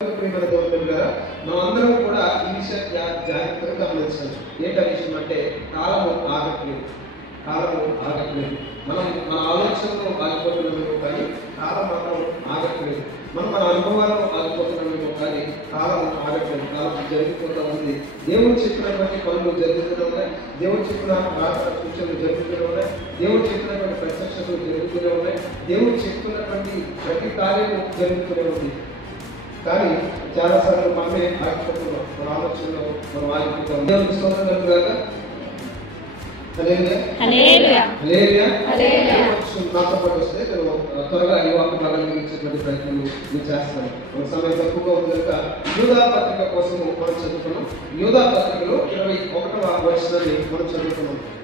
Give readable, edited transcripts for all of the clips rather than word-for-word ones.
మనమందరం కూడా ఈ విషయం జాగ్రత్తగా గమనించాలి. ఏంటి విషయం అంటే కాలము ఆగట్లేదు. మన ఆలోచనలు ఆగిపోతున్నామేమో కానీ కాలం మాత్రం ఆగట్లేదు. మన అనుభవాలను ఆగిపోతున్నామేమో కానీ కాలం ఆగట్లేదు. కాలం జరిగిపోతూ ఉంది. దేవుడు చెప్పినటువంటి పనులు జరుగుతూనే ఉన్నాయి. దేవుడు చెప్పిన ప్రార్థన సూచనలు జరుగుతూనే ఉన్నాయి. దేవుడు చెప్పినటువంటి ప్రత్యక్షతలు జరుగుతూనే ఉన్నాయి. దేవుడు చెప్తున్నటువంటి ప్రతి కార్యము జరుగుతూనే ఉంది. కానీ చాలాసార్లు మనమే ఆగిపోతున్నాం. మన ఆలోచనలో మనం ఆగిపోతాం. దేవునికి స్తోత్రం కలుగుగాక. నాతో పాటు వస్తే నేను త్వరగా ఈ వాక్య భాగాన్ని ముగించేటువంటి ప్రయత్నం నేను చేస్తాను. మన సమయం తక్కువగా ఉంది కనుక యూదా పత్రిక కోసం మనం చదువుకున్నాం. యూదా పత్రికలో 21వ వచనాన్ని మనం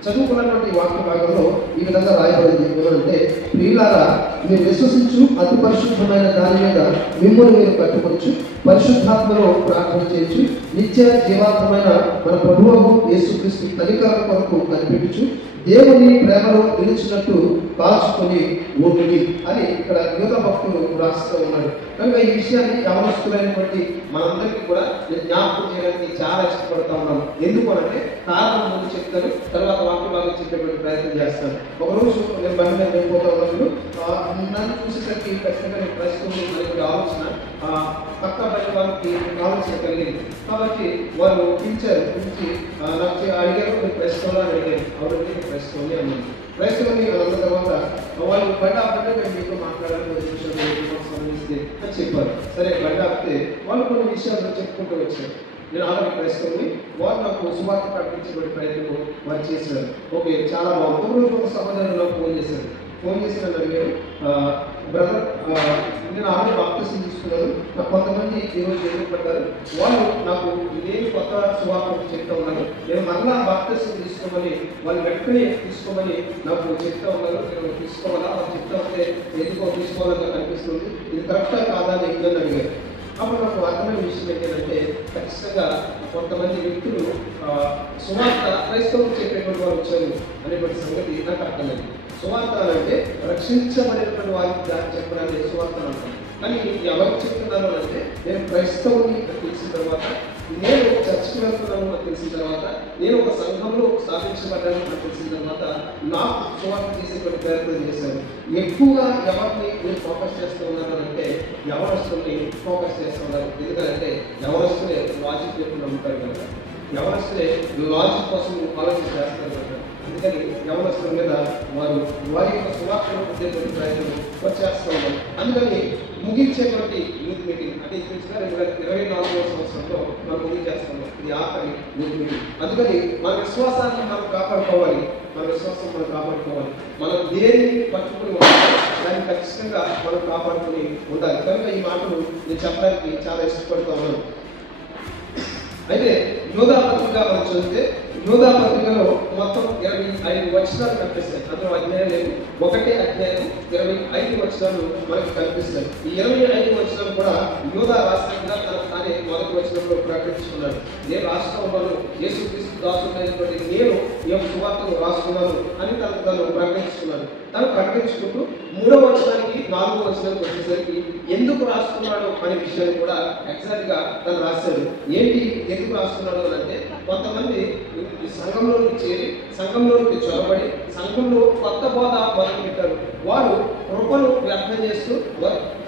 చదువుకున్నటువంటి వాక్య భాగంలో ఈ విధంగా రాయబడింది. ఏమంటే, ప్రియులారా, మీరు విశ్వసించు అతి పరిశుద్ధమైన దాని మీద మిమ్మల్ని మీరు కట్టుకోవచ్చు, పరిశుద్ధాత్మలో ప్రార్థన చేయొచ్చు, నిత్య జీవాత్మైన మన ప్రభువు యేసుక్రీస్తు కనికరం కొరకు కనిపెట్టుచు దేవుని ప్రేమలో నిలిచినట్టు కాల్చుకొని ఉండి అని ఇక్కడ యూదా భక్తులు రాస్తూ ఉన్నాడు. కనుక ఈ విషయాన్ని యవనస్తులైనటువంటి మనందరికీ కూడా నేను జ్ఞాపకం చేయడానికి చాలా ఇష్టపడతా ఉన్నాను. ఎందుకు అంటే కారణం ముందు చెప్తాను, తర్వాత వాక్య భాగం చెప్పేటువంటి ప్రయత్నం చేస్తాను. ఒకరోజు నేను బండి మీద వెళ్ళిపోతా ఉన్నప్పుడు నన్ను చూసేసరికి ఖచ్చితంగా నేను ప్రస్తుతం అనేటువంటి ఆలోచన పక్క బండి వాళ్ళకి ఆలోచన కలిగింది. కాబట్టి వాళ్ళు పిలిచి నాకు అడిగారు, నేను ప్రస్తుతంలో అడిగాను. అవునండి, ప్రస్తుతం అన్నాను. ప్రస్తుతం అన్న తర్వాత వాళ్ళు బండి ఆపితే మేము మీతో మాట్లాడాలని సంబంధిస్తే అని చెప్పారు. సరే, బండి ఆపితే వాళ్ళు కొన్ని విషయాలు చెప్పుకుంటూ వచ్చారు. నేను ఆల్రెడీ ప్రస్తుతం వాళ్ళు నాకు సువార్త ప్రకటించబడే ప్రయత్నం వారు చేశారు. ఓకే, చాలా బాగుంది. ఒక రోజు ఒక సమాధానం నాకు ఫోన్ చేశారు. అడిగారు, బ్రదర్, నేను ఆల్రెడీ బాప్తిసం తీసుకున్నాను. నాకు కొంతమంది ఈరోజు ఎదురుపడ్డారు. వాళ్ళు నాకు ఇదేమి కొత్త సువార్త చెప్తా ఉన్నారు. నేను మరలా బాప్తిసం తీసుకోమని వాళ్ళు వెంటనే తీసుకోమని నాకు చెప్తా ఉన్నారు. నేను తీసుకోవాలా? వాళ్ళు చెప్తా ఉంటే ఎందుకో తీసుకోవాలని నాకు అనిపిస్తుంది. ఇది కరెక్టా కాదా అని ఇద్దరు అడిగారు. అప్పుడు నాకు అర్థమైన విషయం ఏంటంటే, ఖచ్చితంగా కొంతమంది వ్యక్తులు సువార్త క్రైస్తవులు చెప్పేటువంటి వారు వచ్చారు అనేటువంటి సంగతి నాకు అర్థమైంది. సువార్త అంటే రక్షించబడినటువంటి వారికి దాన్ని చెప్పడానికి సువార్త అంటాను. కానీ ఎవరు చెప్తున్నారు అంటే, నేను క్రైస్తవుని తెలిసిన తర్వాత, నేను చర్చకి వెళ్తున్నాను అని తెలిసిన తర్వాత, నేను ఒక సంఘంలో స్థాపించబడ్డాను అని తెలిసిన తర్వాత నాకు సువార్త చేసేటువంటి ప్రయత్నం చేశాను. ఎక్కువగా ఎవరిని నేను ఫోకస్ చేస్తూ ఉన్నాను అంటే యవనస్తుల్ని ఫోకస్ చేస్తూ ఉన్నారు. ఎందుకంటే యవనస్తులే లాజిక్ చెప్పి నమ్ముతారు కనుక, యవనస్తులే లాజిక్ కోసం ఆలోచన చేస్తారు కనుక, అందుకని యవనస్తుల మీద వారి యొక్క సువార్తను పొందేటువంటి ప్రయత్నం చేస్తూ ఉన్నారు. అందుకని ముగించేటువంటి యూత్ మీటింగ్ అంటే 2024వ సంవత్సరంలో మనం ముగించేస్తాం. ఇది ఆఖరి యూత్ మీటింగ్. అందుకని మన విశ్వాసాన్ని మనం కాపాడుకోవాలి. మనం దేన్ని పట్టుకుని ఉండాలి, దాన్ని ఖచ్చితంగా మనం కాపాడుకుని ఉండాలి. కనుక ఈ మాటలు నేను చెప్పడానికి చాలా ఇష్టపడుతూ ఉన్నాను. అయితే యోధా పత్రిక మనం చదివితే, యోధా పత్రికలో మొత్తం 25 వచనాలు కనిపిస్తాయి. అందులో అధ్యాయం లేదు, ఒకటే అధ్యాయం 25 వచనాలు మనకు కనిపిస్తాయి. ఈ 25 వచనాలు కూడా యోధా రాష్ట్రంగా తానే మొదటి వచనంలో ప్రకటించుకున్నాడు. నేను రాష్ట్రం ఉన్నాను, యేసుక్రీస్తు దాసుడైనటువంటి నేను ఈ యొక్క సువార్తను రాస్తున్నాను అని తను ప్రకటించుకున్నాడు. తను ప్రకటించుకుంటూ 3వ వచనానికి 4వ వచనానికి వచ్చేసరికి ఎందుకు రాస్తున్నాడు అనే విషయాన్ని కూడా ఎగ్జాక్ట్ గా తను రాశాడు. ఏంటి ఎందుకు రాస్తున్నాడు అని అంటే, కొంతమంది సంఘంలోకి చేరి సంఘంలోకి చొరబడి సంఘంలో కొత్త బోధ మొదలుపెట్టారు. వారు కృపను వ్యర్థం చేస్తూ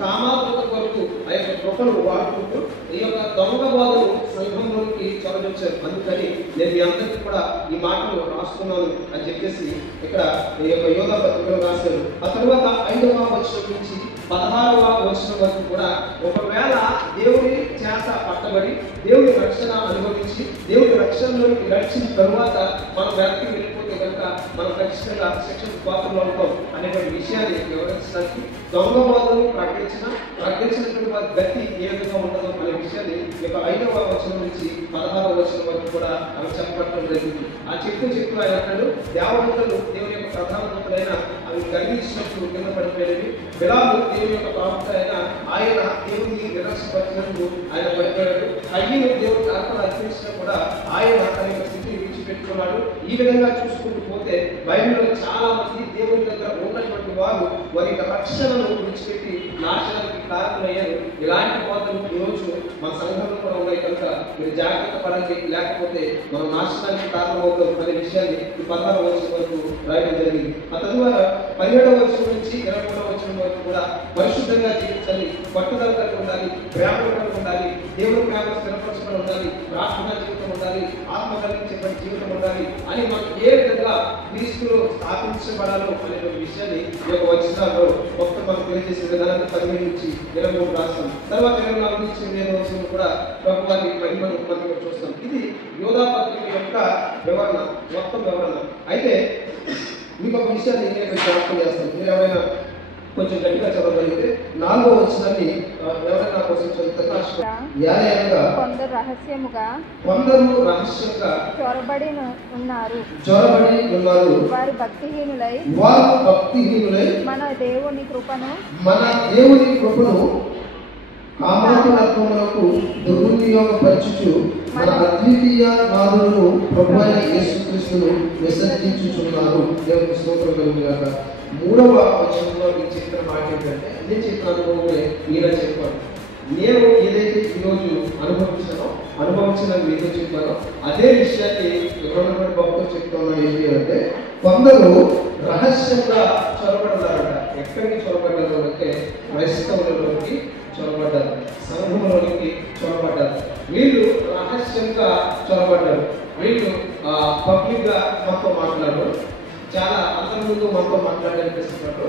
కామాత్మక కొరకు ఆ యొక్క కృపను వాడుకుంటూ ఈ యొక్క దొంగ బోధను సంఘంలోకి చొరబొచ్చారు. అందుకని నేను మీ అందరికీ కూడా ఈ మాటలు రాస్తున్నాను అని చెప్పేసి ఇక్కడ ఈ యొక్క యోధా పత్రికలో రాశారు. ఆ తర్వాత 5వ వచనం నుంచి 16వ వచనం వరకు కూడా ఒకవేళ దేవుని చేత పట్టబడి దేవుని రక్షణ అనుభవించి దేవుని రక్షణలోకి నడిచిన తరువాత మనం వెనక్కి వెళ్ళిపోతే కనుక మనం ఖచ్చితంగా శిక్షణ పాత్రలో ఉంటాం అనేటువంటి విషయాన్ని వివరించడానికి దొంగ బోధను ప్రకటించినటువంటి వారి గతి ఏ విధంగా ఉండదు అనే విషయాన్ని ఈ యొక్క 5వ వచనం నుంచి 16వ వచనం వరకు కూడా అవి చెప్పడం జరిగింది. ఆ చెప్తూ ఆయన అన్నాడు, దేవదూతలు దేవుని యొక్క ప్రధాన దూతలైన అవి గర్వించినప్పుడు కింద పడిపోయేవి. బిలాము దేవుని యొక్క ప్రవక్త అయిన ఆయన దేవుని నిరాశపరిచినందుకు ఆయన పడిపోయాడు. అయ్యను దేవుడికి అర్పణ అర్పించినా కూడా ఆయన తన యొక్క స్థితిని విడిచిపెట్టుకున్నాడు. ఈ విధంగా చూసుకుంటూ పోతే బైబిల్లో చాలా మంది దేవుని దగ్గర ఉన్నటువంటి వారు వారి యొక్క రక్షణను విడిచిపెట్టి నాశనానికి కారణమయ్యారు. ఇలాంటి బోధలు ఈరోజు మన సంఘంలో కూడా ఉన్నాయి కనుక మీరు జాగ్రత్త పడండి, లేకపోతే మనం నాశనానికి కారణమవుతాం అనే విషయాన్ని ఈ 16వ వచనం వరకు రాయడం జరిగింది. ఆ తద్వారా 17వ వచనం నుంచి 23వ వచనం వరకు కూడా పరిశుద్ధంగా జీవించాలి, పట్టుదల కలిగి ఉండాలి, ప్రేమ కలిగి ఉండాలి, దేవుని ప్రేమ స్థిరపరచబడి ఉండాలి, ప్రార్థన జీవితం ఉండాలి, ఆత్మ కలిగించేటువంటి జీవితం ఉండాలి అని మనం ఏ విధంగా క్రీస్తులో స్థాపించబడాలో అనేటువంటి విషయాన్ని ఈ యొక్క వచనాల్లో మొత్తం మనం తెలియజేసే విధానాన్ని 15 నుంచి 23 రాస్తాం. తర్వాత 24 నుంచి 25వ వచనం కూడా ప్రభు వారి మహిమను మనం చూస్తాం. ఇది యోధా పత్రిక యొక్క వివరణ, మొత్తం వివరణ. అయితే మీకు ఒక విషయాన్ని నేను జ్ఞాపకం చేస్తాను. మీరు ఎవరైనా కొంచెం గట్టిగా చదవగలిగితే 4వ వచనాన్ని ఎవరైనా కోసం చదువుతారు. కొందరు రహస్యముగా చొరబడి ఉన్నారు, వారు భక్తిహీనులై మన దేవుని కృపను కామాతులకు దుర్వినియోగపరచుచు మన అద్వితీయ నాథులను ప్రభువైన యేసుక్రీస్తును విసర్జించుచున్నారు. దేవునికి స్తోత్రం కలుగుగాక. 3వ వచనంలో నేను చెప్పిన మాట ఏంటంటే, నేను చెప్పిన అనుభవమే మీరే చెప్పాను. నేను ఏదైతే ఈరోజు అనుభవించిన మీతో చెప్పానో అదే విషయాన్ని ఎవరైనా భక్తులు చెప్తున్నా ఏంటి అంటే, కొందరు రహస్యంగా చొరబడ్డారట. ఎక్కడికి చొరబడ్డారు అంటే క్రైస్తవులలోకి చొరబడ్డారు, సంఘంలోనికి చొరబడ్డారు. వీళ్ళు రహస్యంగా చొరబడ్డారు. వీళ్ళు పబ్లిక్ గా మనతో మాట్లాడారు, చాలా అందరి ముందు మనతో మాట్లాడడానికి ఇస్తున్నారు.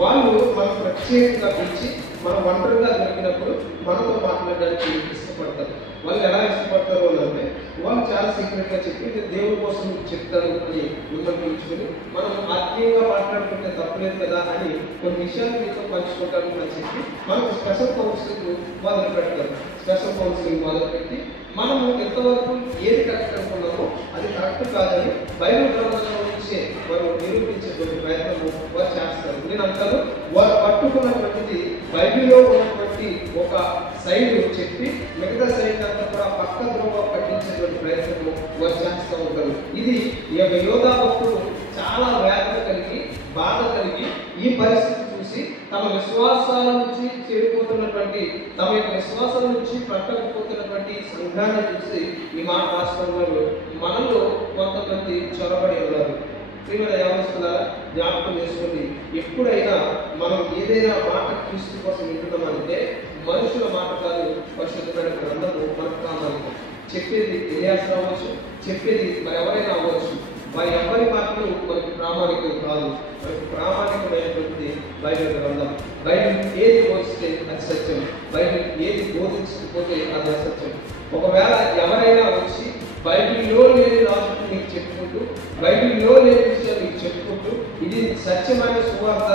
వాళ్ళు మనం ప్రత్యేకంగా పిలిచి మనం ఒంటరిగా దొరికినప్పుడు మనతో మాట్లాడడానికి ఇష్టపడతారు. వాళ్ళు ఎలా ఇష్టపడతారు అంటే, వాళ్ళు చాలా సీక్రెట్ గా చెప్పి నేను దేవుడి కోసం చెప్తాను అని మిమ్మల్ని పిలుచుకుని మనం ఆత్మీయంగా మాట్లాడుకుంటే తప్పలేదు కదా అని కొన్ని విషయాలు మీతో పంచుకుంటాను అని చెప్పి మనకు స్పెషల్ కౌన్సిలింగ్ మొదలు పెడతారు. స్పెషల్ కౌన్సిలింగ్ మొదలుపెట్టి మనము ఎంతవరకు ఏది కరెక్ట్ అనుకున్నామో అది కరెక్ట్ కాదని బైబిల్ గ్రంథంలో నుంచే వారు నిరూపించేటువంటి ప్రయత్నము వారు చేస్తారు. నేను అంటాను, వారు పట్టుకున్నటువంటిది బైబిల్లో ఉన్నటువంటి ఒక సైడ్ చెప్పి మిగతా సైడ్ అంతా కూడా పక్క ద్రోవ పట్టించేటువంటి ప్రయత్నము వారు చేస్తూ ఉంటారు. ఇది ఈ యొక్క యోధా భక్తులు చాలా వేదన కలిగి, బాధ కలిగి ఈ పరిస్థితి చూసి తమ విశ్వాసాల నుంచి చేరిపోతున్నటువంటి, తమ యొక్క విశ్వాసాల నుంచి పట్టకపోతున్నటువంటి సంఘాన్ని చూసి ఈ మాట రాష్ట్రంలో మనలో కొంతమంది చొరబడి ఉన్నారు. ప్రియమైన యవనస్తులారా, జ్ఞాపకం చేసుకోండి, ఎప్పుడైనా మనం ఏదైనా మాట క్రీస్తు కోసం వింటున్నామంటే మనుషుల మాట కాదు, పరిశుద్ధమైన గ్రంథము మనకు కావాలి. చెప్పేది ఎలియాస్ అవ్వచ్చు, చెప్పేది మరి ఎవరైనా అవ్వచ్చు, వారి ఎవరి మాటలు మనకి ప్రామాణికం కాదు. మనకి ప్రామాణికమైనటువంటిది బైబిల్ గ్రంథం. బైబిల్ ఏది బోధిస్తే అది సత్యం, బైబిల్ ఏది బోధించకపోతే అది అసత్యం. ఒకవేళ ఎవరైనా వచ్చి బైబిల్లో లేని లాజిక్ మీకు చెప్పుకుంటూ, బైబిల్లో లేని విషయాలు మీకు చెప్పుకుంటూ ఇది సత్యమైన సువార్త,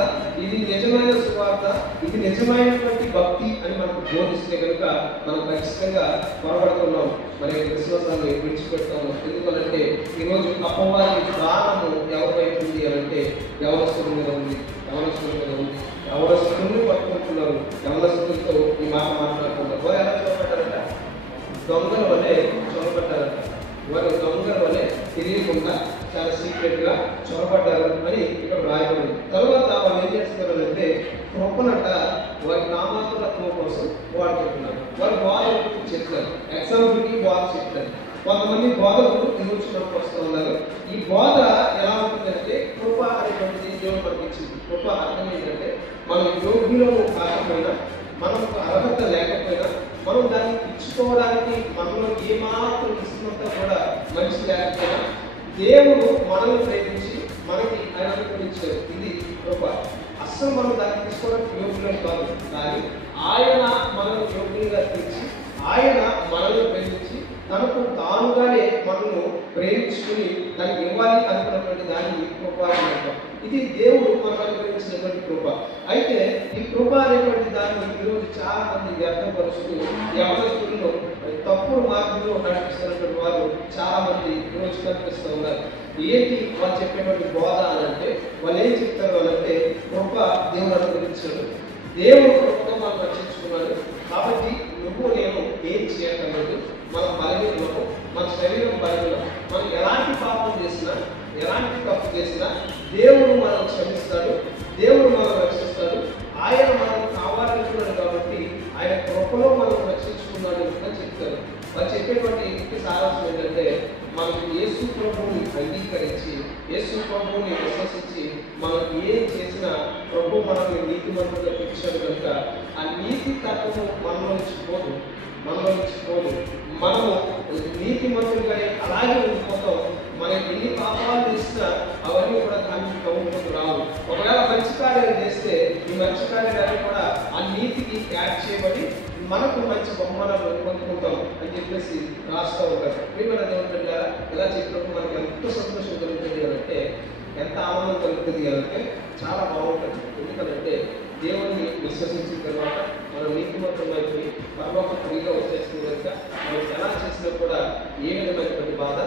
ఇది నిజమైన సువార్త, ఇది నిజమైనటువంటి భక్తి అని మనకు బోధిస్తే కనుక మనం ఖచ్చితంగా పొరపడుతున్నాం, మరి విశ్వాసాన్ని విడిచిపెడతాము. ఎందుకంటే ఈరోజు అపవాది దానము ఎవరి వైపు ఉంది అని అంటే యవనస్తుల మీద ఉంది, యవనస్తులను పట్టుకుంటున్నారు, యవనస్తులతో ఈ మాట మాట్లాడుతున్నారు. వారు ఎలా చొరబడ్డారంట? దొంగల వలె చొరబడ్డారంట. వారు దొంగల వలె తెలియకుండా చాలా సీక్రెట్ గా చొరబడ్డారు అని ఇక్కడ రాయబడింది. తర్వాత వాళ్ళు ఏం చేస్తున్నారు అంటే, కృపనట వారి నామాత్మత్వం కోసం వాడుకుంటున్నారు. వారు బోధకులు చెప్తారు, ఎగ్జాంపుల్కి బోధ చెప్తారు. కొంతమంది బోధకులు నిర్వచనకు వస్తూ ఉన్నారు. ఈ బోధ ఎలా ఉంటుందంటే, కృప అనేటువంటిది దేవుడు మనకి ఇచ్చింది. కృప అర్థం ఏంటంటే, మనం యోగ్యులము కాకపోయినా, మనకు అర్హత లేకపోయినా, మనం దాన్ని ఇచ్చుకోవడానికి మనలో ఏమాత్రం ఇస్తున్నంత కూడా మనిషి లేకపోయినా దేవుడు మనల్ని ప్రేమించి మనకి ఆయన అనుగ్రహించారు. ఇది కృప. అస్సలు మనం దాన్ని తీసుకోవడానికి యోగ్యులం కాదు, కానీ ఆయన మనల్ని యోగ్యంగా తీర్చి, ఆయన మనల్ని ప్రేమించి తనకు తానుగానే మనల్ని ప్రేమించుకుని దానికి ఇవ్వాలి అనుకున్నటువంటి దాన్ని కృప అంటాం. ఇది దేవుడు మనకు అనుగ్రహించినటువంటి కృప. అయితే ఈ కృప అనేటువంటి దాన్ని ఈరోజు చాలా మంది వ్యర్థపరుస్తూ యవనస్తులను తప్పుడు మార్గంలో నడిపిస్తున్నటువంటి వారు చాలా మంది ఈరోజు కనిపిస్తూ ఉన్నారు. ఏంటి వాళ్ళు చెప్పేటువంటి బోధ అని అంటే, వాళ్ళు ఏం చెప్తారు అంటే, కృప దేవుడు అనుగ్రహించాడు, దేవుడు కృపతో మనం రక్షించుకున్నాడు, కాబట్టి నువ్వు నేను ఏం చేయగలదు, మన బలహీనము, మన శరీరం బలహీనం, మనం ఎలాంటి పాపం చేసినా, ఎలాంటి తప్పు చేసినా దేవుడు మనం క్షమిస్తాడు, దేవుడు మనం రక్షిస్తాడు. ఆయన మనం కావాలనుకున్నాడు కాబట్టి ఆయన కృపలో మనం రక్షించుకున్నాడు అని చెప్తారు. వాళ్ళు చెప్పేటువంటి ఇంటి సారాంశం ఏంటంటే, మనకు యేసు ప్రభువుని అంగీకరించి యేసు ప్రభువుని విశ్వసించి మనం ఏం చేసినా ప్రభు మనల్ని నీతిమంతులుగా పిలిచాడు కనుక ఆ నీతి తత్వము మనలో నుంచి పోదు. మనము నీతిమంతులుగా అలాగే ఉండిపోతాం. మనకి ఎన్ని పాపాలు చేసినా అవన్నీ కూడా దానికి కౌంట్ రావు. ఒకవేళ మంచి కార్యాలు చేస్తే ఈ మంచి కార్యాలన్నీ కూడా ఆ నీతికి యాడ్ చేయబడి మనకు మంచి బహుమానాలు పొందుకుంటాం అని చెప్పేసి రాస్తూ ఉంటారు. మీరు దేవుడు ఇలా చెప్పినప్పుడు మనకి ఎంత సంతోషం కలుగుతుంది అంటే, ఎంత ఆనందం కలుగుతుంది అంటే చాలా బాగుంటుంది. ఎందుకంటే దేవుడిని విశ్వసించిన తర్వాత మనం నీతిమంతం అయిపోయి పరలోకం ఫ్రీగా వచ్చేస్తుంది కనుక మనం ఎలా చేసినా కూడా ఏ విధమైనటువంటి బాధ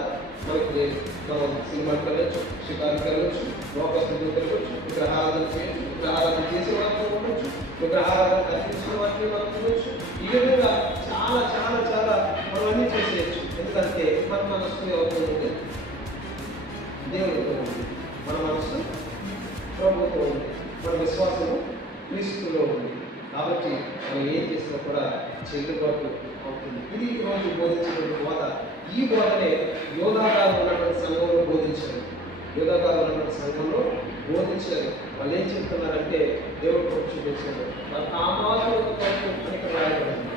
మనకి లేదు. మనం సినిమాకి వెళ్ళచ్చు, షికారుకి వెళ్ళచ్చు, లోకస్తులకు వెళ్ళవచ్చు, విగ్రహారాధన చేయొచ్చు, విగ్రహారాధన చేసే వాటిని ఉండొచ్చు, విగ్రహారాధన కల్పించిన వాటిని మనం ఉండొచ్చు. ఈ విధంగా చాలా చాలా చాలా మనం అన్నీ చేసేయచ్చు. ఎందుకంటే మన మనస్సు ఎవరితో ఉంది? దేవుడితో ఉంది. మన మనస్సు ప్రభుత్వం ఉంది. మన విశ్వాసము క్రీస్తులో ఉంది. కాబట్టి మనం ఏం చేసినా కూడా చెల్లుబాటు అవుతుంది. ఇది ఈరోజు బోధించినటువంటి బోధ. ఈ బోధనే యోధాగారు ఉన్నటువంటి సంఘంలో బోధించారు. వాళ్ళు ఏం చెప్తున్నారంటే, దేవుడు కొరకు చూపించారు. వాళ్ళ కామాలు పనికి రాయబడింది.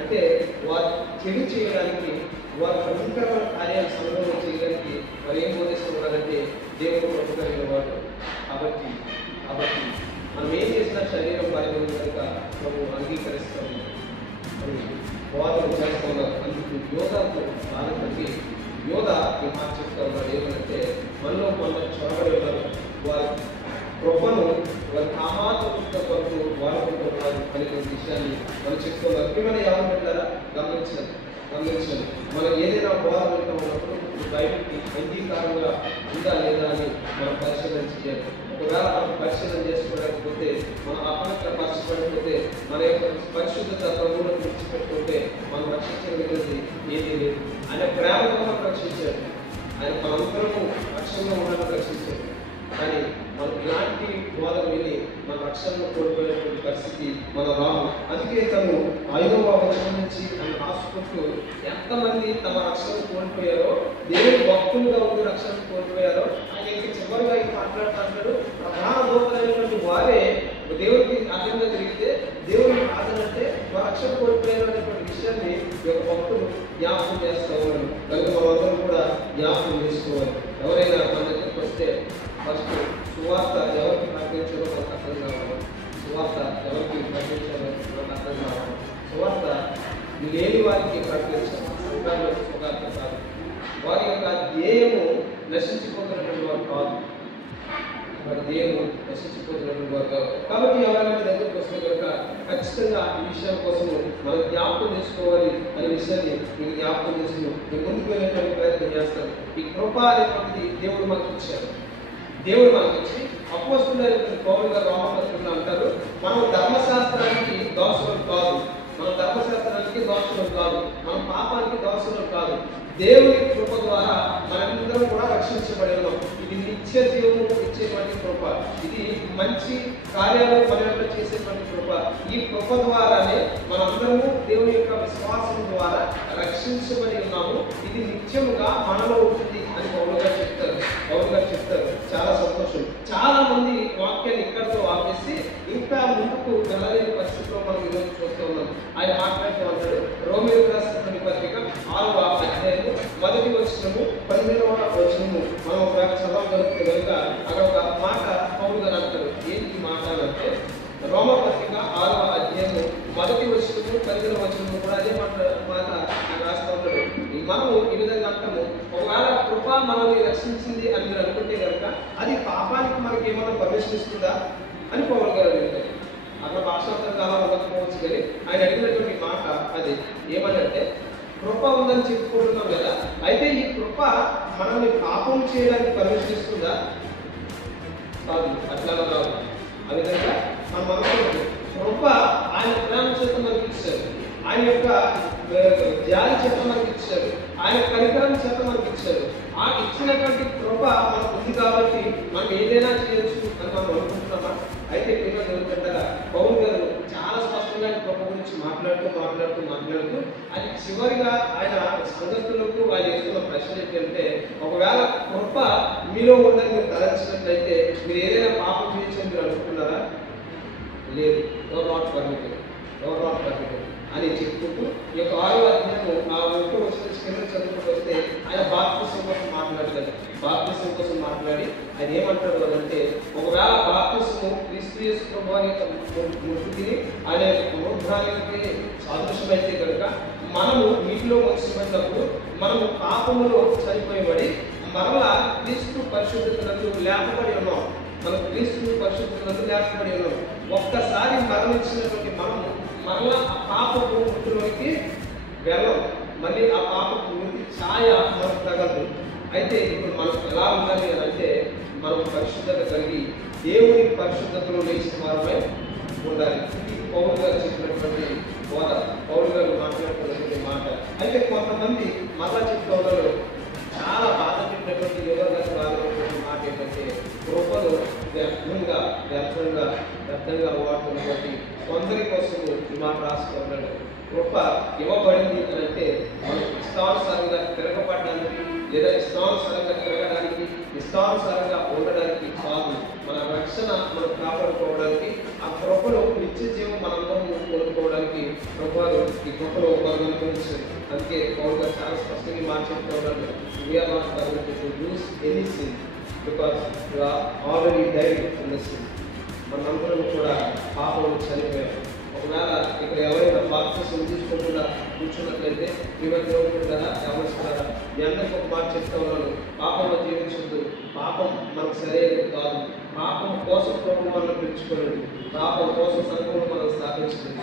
అంటే వారు చెడు చేయడానికి, వారు భయంకరమైన కార్యాలు సంఘంలో చేయడానికి వారు ఏం బోధిస్తున్నారంటే, దేవుడు కొరకు కలిగిన వాడు. కాబట్టి మనం ఏం చేసినా శరీరం బాధ్యత కనుక ప్రభు అంగీకరిస్తాము అని వాదన చేస్తున్నారు. అందుకు యోధాకు బాధపడి యోధ ఈ మాట చెప్తా ఉన్నారు. ఏమంటే, మనలో చొరబడి ఉన్నారు. వారి కృపను వారి కామాత్మక కొరకు వాడుకుంటున్నారు అనే విషయాన్ని మనం చెప్తున్నారు. ఏమైనా ఎవరు పెట్టారా గమనించాలి. మనం ఏదైనా బోధ పెడతా ఉన్నప్పుడు బయటికి అంగీకారంగా ఉందా లేదా అని మనం పరిశీలన చేయాలి. ఒకవేళ మనం పరిశీలన చేసుకోలేకపోతే, మనం అపవిత్ర పరచబడిపోతే, మన యొక్క పరిశుద్ధత ప్రభువులను విడిచిపెట్టుకుంటే మనం రక్షించగలిగేది ఏదీ లేదు. ఆయన ప్రేమతో మనం రక్షించాడు. ఆయన మనందరము రక్షణలో ఉండాలని రక్షించాడు. కానీ మనం ఇలాంటి బోధన విని మన రక్షణను కోల్పోయినటువంటి పరిస్థితి మన రాము. అందుకే తను 5వ వచనం నుంచి ఆయన రాసుకుంటూ ఎంతమంది తమ రక్షణను కోల్పోయారో, దేవుని భక్తులుగా ఉండి రక్షణను కోల్పోయారో ఆయన ఇంకా చివరిగా మాట్లాడుతుంటాడు. ప్రధాన దూతలైనటువంటి వారే దేవుడికి అర్థంగా తిరిగితే దేవుడిని కాదనంటే మా రక్షణ కోల్పోయారు అనేటువంటి విషయాన్ని ఈ యొక్క భక్తులు జ్ఞాపకం చేస్తూ ఉన్నారు. కనుక మనందరం కూడా జ్ఞాపకం చేసుకోవాలి. ఎవరైనా మన దగ్గరికి వస్తే ఫస్ట్ సువార్త ఎవరికి ప్రకటించాలో మనకు అర్థం కావాలి. సువార్త లేని వారికి ప్రకటించాలి. సంఘాలకు సువార్త కాదు. వారి యొక్క ధ్యేయము నశించిపోతున్నటువంటి వారు కాదు. వారి ధ్యేయము నశించిపోతున్నటువంటి వారు కాదు. కాబట్టి ఎవరైనా దగ్గరికి వస్తే కనుక ఖచ్చితంగా ఈ విషయం కోసము మనం జ్ఞాపకం చేసుకోవాలి అనే విషయాన్ని మీకు జ్ఞాపకం చేసుకుని నేను ముందుకు వెళ్ళేటువంటి ప్రయత్నం చేస్తాను. ఈ కృప అనేటువంటిది దేవుడు మనకు ఇచ్చారు. దేవుడు మనకి ఇచ్చి అపోస్తులైనటువంటి పౌలు గారు రోమపత్రికలో అంటారు, మనం ధర్మశాస్త్రానికి దోషులం కాదు, మనం పాపానికి దోషులం కాదు. దేవుని కృప ద్వారా మనందరం కూడా రక్షించబడి ఉన్నాం. ఇది నిత్య జీవము ఇచ్చేటువంటి కృప. ఇది మంచి కార్యాలు మన చేసేటువంటి కృప. ఈ కృప ద్వారానే మనందరము దేవుని యొక్క విశ్వాసం ద్వారా రక్షించబడి ఉన్నాము. ఇది నిత్యముగా మనలో ఉంటుంది అని పౌలు గారు చెప్తారు. చాలా సంతోషం. చాలా మంది వాక్యాన్ని ఇక్కడితో ఆపేసి ఇంకా ముందుకు వెళ్ళలేని పరిస్థితిలో మనం ఈరోజు చూస్తూ ఉన్నాం. ఆయన మాట్లాడుతూ ఉంటాడు. రోమీయులకు రాసినటువంటి పత్రిక 6వ అధ్యాయము 1వ వచనము 15వ వచనము మనం ఒక చదవగలిగితే కనుక అక్కడ ఒక మాట పౌలు గారు అంటారు. ఏంటి మాట అంటే, రోమ పత్రిక 6వ అధ్యాయము 1వ వచనము 15వ వచనము కూడా అదే మాట రాస్తూ ఉంటాడు. మనము ఈ విధంగా అంటాము, ఒకవేళ కృప మనల్ని రక్షించింది అని మీరు అనుకుంటే కనుక అది పాపానికి మనకి ఏమైనా పర్మిషన్ ఇస్తుందా అని పౌలు గారు అడుగుతారు. అక్కడ భాషాంతరం కాలం ఉండకపోవచ్చు, కానీ ఆయన అడిగినటువంటి మాట అది ఏమనంటే, కృప ఉందని చెప్పుకుంటున్నాం కదా, అయితే ఈ కృప మనల్ని పాపం చేయడానికి పర్మిషన్ ఇస్తుందా? కాదు, అట్లా కాదు. ఆ విధంగా మన మనసు కృప ఆయన ప్రేమ చేత మనకి ఇచ్చారు, ఆయన యొక్క జాలి చేత మనకి ఇచ్చారు, ఆయన కనికరం చేత మనకి ఇచ్చారు. ఆ ఇచ్చినటువంటి కృప మనకు ఉంది కాబట్టి మనం ఏదైనా చేయొచ్చు అని మనం అనుకుంటున్నామా? అయితే ప్రియమైన దేవుని బిడ్డలారా, పౌలు గారు చాలా స్పష్టంగా కృప గురించి మాట్లాడుతూ అది చివరిగా ఆయన సంగతులకు ఆయన ఇస్తున్న ప్రశ్న ఏంటంటే, ఒకవేళ కృప మీలో ఉందని మీరు తలంచినట్లయితే మీరు ఏదైనా పాపం చేయొచ్చని మీరు అనుకుంటున్నారా? లేదు. నాట్ పర్మిటెడ్ అని చెప్పుకుంటూ ఈ యొక్క 6వ అధ్యాయము ఆ 1వ వచనం చదువుకుంటూ వస్తే ఆయన బాప్తిసం కోసం మాట్లాడి ఆయన ఏమంటాడు అంటే, ఒకవేళ బాప్తిసము క్రీస్తు యేసు ప్రభువు యొక్క మృతికి ఆయన యొక్క పునరుద్ధానానికి సాదృశ్యమైతే కనుక మనము నీటిలో మోసమైనప్పుడు మనము పాపములో చనిపోయబడి మరలా క్రీస్తు పరిశుద్ధతనందు లేపబడి ఉన్నాం. మనం క్రీస్తు పరిశుద్ధతనందు లేపబడి ఉన్నాం. ఒక్కసారి మరణించినటువంటి మనము మరలా ఆ పాపపు మృతిలోకి వెళ్ళం. మళ్ళీ ఆ పాపపు మృతి ఛాయ మనకు తగలదు. అయితే ఇప్పుడు మనం ఎలా ఉండాలి అని అంటే, మనం పరిశుద్ధత కలిగి దేవుని పరిశుద్ధతలో లేచిన వారమై ఉండాలి. ఇది పౌలు గారు చెప్పినటువంటి బోధ, పౌలు గారు మాట్లాడుతున్నటువంటి మాట. అయితే కొంతమంది మళ్ళా చెప్తూ ఉన్నారు, చాలా బాధ పెట్టినటువంటి యువకులకు బాధపడినటువంటి మాట ఏంటంటే, కృపను వ్యర్థంగా వాడుతున్నటువంటి కొందరి కోసం ఈ మాట రాసుకున్నాడు. కృప ఇవ్వబడింది అని అంటే మనం ఇష్టానుసారంగా తిరగబడడానికి లేదా ఇష్టానుసారంగా తిరగడానికి ఇష్టానుసారంగా ఉండడానికి కాదు. మన రక్షణ మనం కాపాడుకోవడానికి, ఆ కృపలో నిత్య జీవం మనందరం కోరుకోవడానికి ప్రభువారు ఈ కృపలో మనం అనుభవించారు. అందుకే పౌలు గారు చాలా స్పష్టంగా మాట్లాడుతూ ఉన్నారు, we are not permitted to use any sin because you are already died in the sin. మనందరం కూడా పాపంలో చనిపోయారు. ఒకవేళ ఇక్కడ ఎవరైనా బాప్తిసం తీసుకోకుండా కూర్చున్నట్లయితే ఎవరుస్తారా? మీ అందరికీ ఒక మాట చెప్తా ఉన్నాను, పాపంలో జీవించద్దు. పాపం మనకు సరైనది కాదు. పాపం కోసం ప్రభు మనం పిలుచుకోలేదు. పాపం కోసం సంఘంలో మనం స్థాపించలేదు.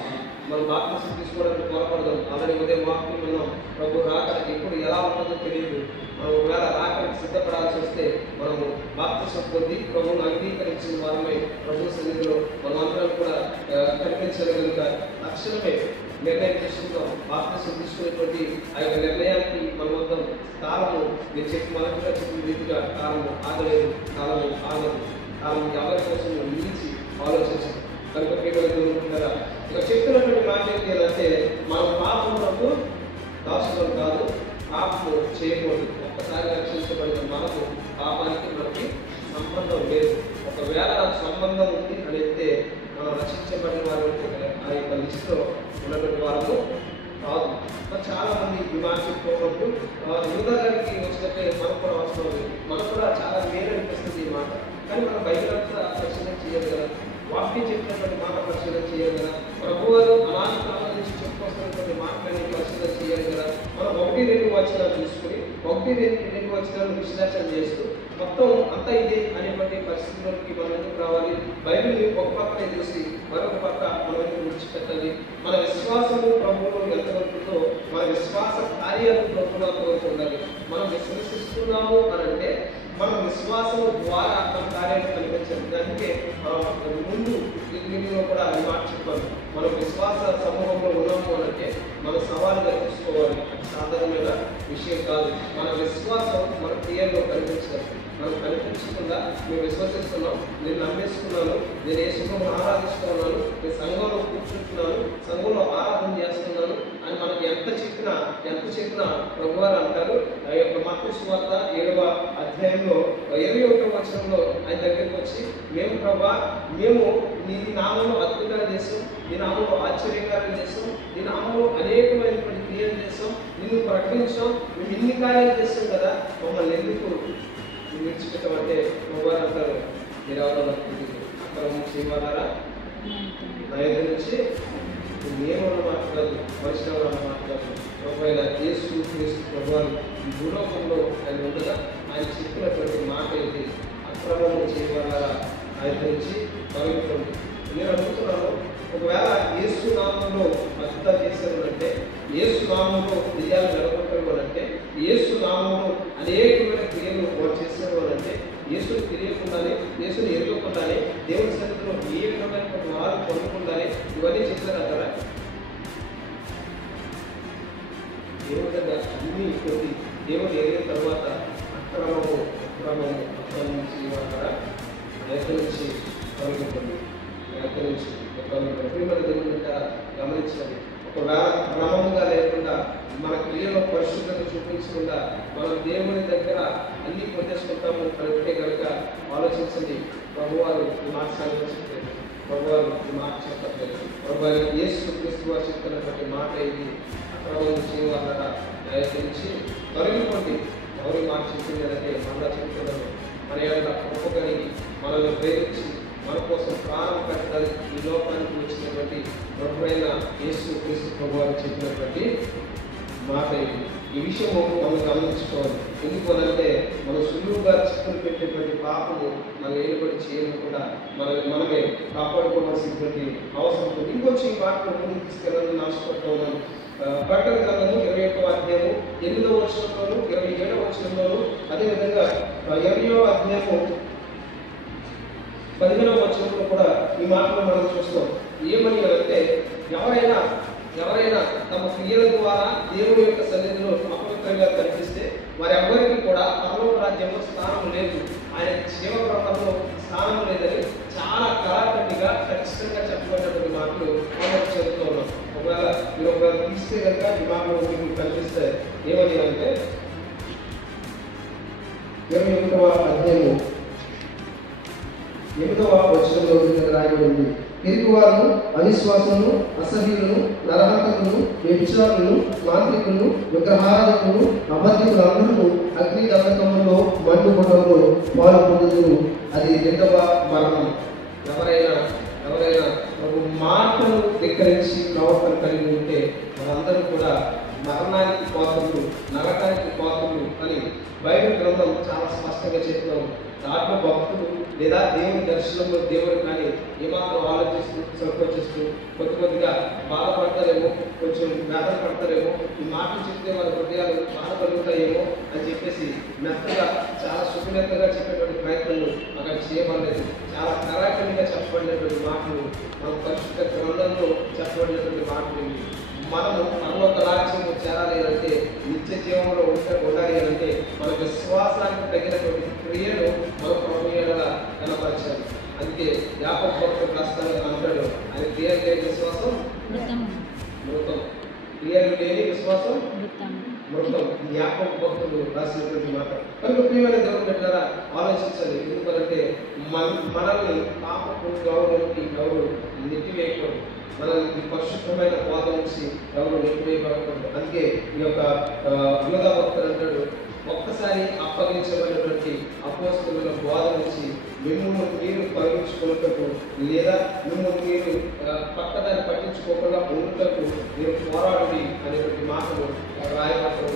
మనం బాప్తిసం తీసుకోవడానికి త్వరపడదాం. అలాగే ఉదయం వాక్యం విన్నాం, ప్రభు రాక ఎప్పుడు ఎలా ఉంటుందో తెలియదు. మనం ఒకవేళ రాకడానికి సిద్ధపడాల్సి వస్తే మనము బాప్తిసం పొంది ప్రభువును అంగీకరించిన వారమై ప్రభు సన్నిధిలో మనం అందరం కూడా కనిపించగలుగుతా తక్షణమే నిర్ణయం తీసుకుంటాం. బాప్తిసం తీసుకునేటువంటి ఆ యొక్క నిర్ణయానికి మన వద్ద కాలము మీరు మొదటిగా చెప్పిన రీతిగా కాలము ఆగలేదు, కాలము ఆగదు. కాలం ఎవరి కోసం నిలిచి ఆలోచించాలి. కనుక ప్రియమైన ఇక చెప్తున్నటువంటి మాట ఏంటి అంటే, మనం పాపములకు దాసులం కాదు, పాపము చేయకూడదు. ఒక్కసారి రక్షించబడిన మనకు పాపానికి మనకి సంబంధం లేదు. ఒకవేళ సంబంధం ఉంది అని అయితే మనం రక్షించబడిన వారు ఆ యొక్క లిస్టులో ఉన్నటువంటి వారు కాదు. చాలా మంది ఈ మాట చెప్పుకోవద్దు. యువగారికి వచ్చినట్టే మనకు కూడా అవసరం లేదు. మనకు కూడా చాలా మేలు అనిపిస్తుంది ఈ మాట. కానీ మనం బైబిల్ అంతా పరిశీలన చేయాలి కదా, వాక్యం చెప్పినటువంటి మాట పరిశీలన చేయాలి కదా, ప్రభు గారు అలాంటి కాలం నుంచి చెప్పుకొస్తున్నటువంటి మాటలని పరిశీలన చేయాలి కదా. మనం 1-2 వచనాలు తీసుకుని 1-2 వచనాలు విశ్లేషణ చేస్తూ మొత్తం అంతా ఇదే అనేటువంటి పరిస్థితుల్లోకి మనం ఎందుకు రావాలి? బైబిల్ని ఒక పక్కనే చూసి మరొక పక్క మనం ఎందుకు విడిచిపెట్టాలి? మన విశ్వాసము ప్రభువులో ఎంతవరకుతో మన విశ్వాస కార్యాలు ప్రభువులో ఉండాలి. మనం విశ్వసిస్తున్నాము అని అంటే మన విశ్వాసం ద్వారా మన కార్యాలు కనిపించాలి. దానికే ముందు దీనిలో కూడా అది మాట చెప్పాలి. మనం విశ్వాస సమూహంలో ఉన్నాము అంటే మన సవాలుగా తీసుకోవాలి. సాధారణమైన విషయం కాదు. మన విశ్వాసం మన క్రియల్లో కనిపించాలి. మనం కనిపించకుండా మేము విశ్వసిస్తున్నాం, నేను నమ్మేసుకున్నాను, నేను ఏ సంఘంలో ఆరాధిస్తున్నాను, నేను సంఘంలో కూర్చుంటున్నాను, సంఘంలో ఆరాధన చేస్తున్నాను అని మనకి ఎంత చెప్పినా ప్రభువారు అంటారు. ఆ యొక్క మత్తయి సువార్త 7వ అధ్యాయంలో 21వ వచనంలో ఆయన దగ్గరికి వచ్చి, మేము ప్రభా, మేము నీ నామంలో అద్భుతాలు చేసాం, నీ నామంలో ఆశ్చర్యకార్యాలు చేసాం, నీ నామంలో అనేకమైనటువంటి క్రియలు చేసాం, నిన్ను ప్రకటించాం, మేము ఇన్ని కార్యాలు చేస్తాం కదా, మమ్మల్ని ఎందుకు విడిచిపెట్టమంటే ప్రభువారు అంటారు, మీరు ఎవరో అక్రమం చేయవారా? నా దగ్గర నుంచి నేనేమన్న మాట్లాడదు, మనిషి ఎవరన్న మాట్లాడదు. ఒకవేళ యేసు క్రీస్తు ప్రభువారు ఈ భూలోకంలో ఆయన ఉండగా ఆయన చెప్పినటువంటి మాట ఏంటి? అక్రమం చేయవారా? ఆయన నుంచి తొలగిపోండి. నేను అడుగుతున్నాను, ఒకవేళ యేసు నామంలో భక్త చేశారు అంటే, యేసు నామంలో క్రియలు నెలకొట్టారు అంటే, యేసు నామంలో అనేకమైన క్రియలు వారు చేశారు అంటే, యేసుని తెలియకుండానే, యేసుని ఎదుగుకుండానే, దేవుని సన్నిధిలో ఏ విధమైనటువంటి వారు పొందకుండానే ఇవన్నీ చేశారంటారా? దేవుడు అన్ని కొద్ది దేవుడు ఎదిగిన తర్వాత అక్రమము నుంచి ఏమంటారా? ఎక్కడి నుంచి తొలగిపోతుంది. నుంచి గమనించండి. ఒకవేళ క్రమంగా లేకుండా మన క్రియలో పరిశుద్ధత చూపించకుండా మనం దేవుని దగ్గర అన్ని పొందేసుకుంటాము అంటే కనుక ఆలోచించండి. ప్రభువారు ఈ మాట సాధించట్లేదు, ప్రభువారు ఈ మాట చెప్పట్లేదు. ప్రభువారు యేసు క్రీస్తు వారు చెప్తున్నటువంటి మాట ఇది. అక్రమం చేయవాలరా దయచేసి తొలగిపోండి. ఎవరి మాట చెప్పింది అంటే మళ్ళా చెప్తున్నాను. మన యొక్క కృప కలిగి మనల్ని ప్రేమించి మన కోసం ప్రాణం పెట్టడానికి ఈ లోకానికి వచ్చినటువంటి ప్రభువైన యేసు క్రీస్తు ప్రభువారు చెప్పినటువంటి మాట ఇది. ఈ విషయం మనం గమనించుకోవాలి. ఎందుకంటే మనం సులువుగా చిక్కులు పెట్టేటువంటి పాపము మనం ఏలుబడి చేయడం కూడా మనమే కాపాడుకోవాల్సినటువంటి అవసరం ఉంది. ఇంకొంచెం ఈ మాట ముందుకు తీసుకెళ్ళాలని ఆశపడుతూ ఉన్నాను. ప్రకటన గ్రంథము 21వ అధ్యాయము 8వ వచనంలోను 27వ వచనంలోను, అదేవిధంగా 20వ అధ్యాయము 15వ వచనంలో కూడా ఈ మాటలు మనం చూస్తాం. ఏమని అంటే ఎవరైనా తమ క్రియల ద్వారా దేవుని యొక్క సన్నిధిలో అపవిత్రంగా కనిపిస్తే వారి ఎవరికి కూడా పరలోక రాజ్యంలో స్థానం లేదు, ఆయన జీవ గ్రంథంలో స్థానం లేదని చాలా కళాఖండిగా ఖచ్చితంగా చెప్పబడినటువంటి మాటలు మనం చెబుతూ ఉన్నాం. ఒకవేళ తీస్తే కనుక ఈ మాటలు మీకు కనిపిస్తే ఏమని అంటే 21వ అధ్యాయము 8వ వచనంలో రాయబడింది. తిరుగువారును, అవిశ్వాసులను, అసహ్యులను, నరహంతకులను, వ్యభిచారులను, మాంత్రికులను, విగ్రహారాధకులను, అబద్ధికులందరూ అగ్ని దండకములో మండుకొండలో పాలు పొందుదురు. అది 2వ మరణం. ఎవరైనా ప్రభు మాటను ధిక్కరించి ప్రవర్తన కలిగి ఉంటే వారందరూ కూడా మరణానికి పాత్రులు, నరకానికి పాత్రులు అని బైబిల్ గ్రంథం చాలా స్పష్టంగా చెప్తాం. ఆత్మ భక్తులు లేదా దేవుని దర్శనంలో దేవుడు కానీ ఏమాత్రం ఆలోచిస్తూ సంకోచిస్తూ కొద్దిగా బాధపడతారేమో, కొంచెం వేదన పడతారేమో, ఈ మాటలు చెప్తే వాళ్ళ హృదయాలు బాధపడుతాయేమో అని చెప్పేసి మెత్తగా చాలా సుఖమెత్తగా చెప్పేటువంటి ప్రయత్నాలు అక్కడ చేయబడలేదు. చాలా కరాఖండిగా చెప్పబడినటువంటి మాటలు మన పరిశుద్ధ గ్రంథంలో చెప్పబడినటువంటి మాటలు. మనము పరలోక రాజ్యము చేరాలి అంటే, నిత్య జీవంలో ఉండాలి అంటే మన విశ్వాసానికి తగినటువంటి క్రియలు మన ప్రభువుగా కనపరచాలి. అందుకే యాకోబు భక్తుడు రాస్తాను అంటాడు, ఆయన క్రియలు లేని విశ్వాసం మృతం, క్రియలు లేని విశ్వాసం మృతం. యాకోబు భక్తుడు రాసినటువంటి మాట. కనుక ప్రియమైన దేవుని బిడ్డలారా ఆలోచించాలి. ఎందుకంటే మనల్ని పాపపు గౌరవానికి ఎవరు నెట్టివేయకూడదు, మనల్ని పరిశుద్ధమైన బోధ నుంచి ఎవరు నెట్టివేయబడకూడదు. అందుకే ఈ యొక్క యోధా భక్తుడు అంటాడు, ఒక్కసారి అప్పగించబడినటువంటి అపోస్తలుల బోధ నుంచి మిమ్మల్ని మీరు తొలగించుకున్నటకు లేదా మిమ్మల్ని మీరు పక్కదాన్ని పట్టించుకోకుండా ఉండటకు మీరు పోరాడి అనేటువంటి మాటలు రాయబడటం.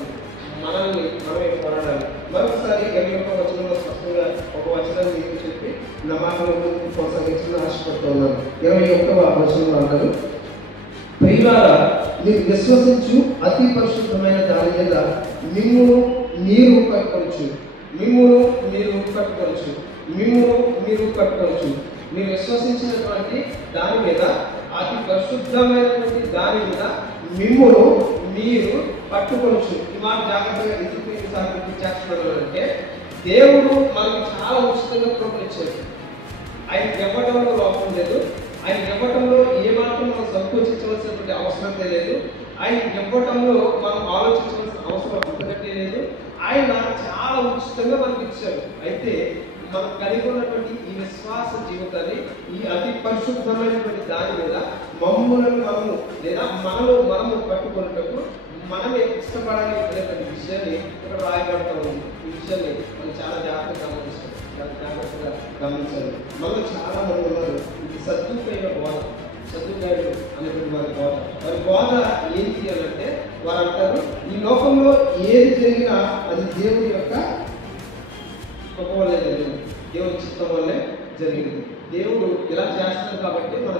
మనల్ని మనమే పోరాడాలి. మరొకసారి 21వ వచనంలో స్పష్టంగా ఒక వచనాన్ని మీకు చెప్పి నా మాటలు కొనసాగించిన ఆశపడుతూ ఉన్నాను. 21వ వచనంలో అంటారు, ప్రియులారా మీరు విశ్వసించు అతి పరిశుద్ధమైన దాని మీద మిమ్మును మీరు కట్టుకోవచ్చు. మీరు విశ్వసించినటువంటి దాని మీద, అతి పరిశుద్ధమైనటువంటి దాని మీద మిమ్మును మీరు పట్టుకోవచ్చు. ఈ మాట జాగ్రత్తగా ఎందుకు చేస్తున్నారు అంటే, దేవుడు మనకి చాలా ఉచితంగా కృపనిచ్చాడు. ఆయన ఇవ్వడంలో లోపం లేదు, ఆయన ఇవ్వటంలో ఏమాత్రం మనం సంకోచించవలసినటువంటి అవసరం లేదు, ఆయన ఇవ్వటంలో మనం ఆలోచించవలసిన అవసరం అంతకంటే లేదు. ఆయన చాలా ఉచితంగా మనకి ఇచ్చాడు. అయితే మనం కలిగి ఉన్నటువంటి ఈ విశ్వాస జీవితాన్ని, ఈ అతి పరిశుద్ధమైనటువంటి దాని మీద మనము లేదా మనము పట్టుకున్నట్టు మనమే ఇష్టపడాలి అనేటువంటి విషయాన్ని ఇక్కడ రాయబడతా ఉంది. ఈ విషయాన్ని మనం చాలా జాగ్రత్తగా గమనించాలి. మనలో చాలా మంది ఉన్నారు ఇది సద్దుకైన బోధ, సద్దుకాయుడు అనేటువంటి వారి బోధ ఏంటి అని అంటే, వారు అంటారు ఈ లోకంలో ఏది జరిగినా అది దేవుడి యొక్క కృప వల్లే జరిగింది, దేవుడి చిత్తం వల్లే జరిగింది. దేవుడు ఇలా చేస్తారు కాబట్టి మన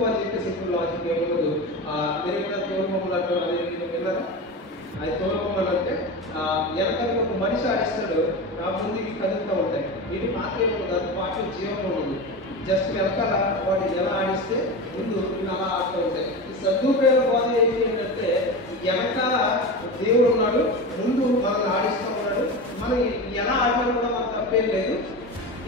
వారు చెప్పేసి ఇప్పుడు లాజిక్ ఏమన్నదు. మీరు ఎక్కడ తోలుబొమ్మలు అంటారు, అది విన్నారా? అది తోలుబొమ్మలు అంటే వెనకాల ఒక మనిషి ఆడిస్తాడు, ముందుకి కదులుతూ ఉంటాయి. వీటి పాత్ర ఏమన్నది, అది పాత్ర జీవంలో ఉంది. జస్ట్ వెనకాల వాడు ఎలా ఆడిస్తే ముందు అలా ఆడుతూ ఉంటాయి. ఈ సద్దుపేద బోధ ఏంటి ఏంటంటే, వెనకాల దేవుడు ఉన్నాడు, ముందు మనల్ని ఆడిస్తూ ఉన్నాడు, మనం ఎలా ఆడినా కూడా మనకు తప్పేం లేదు,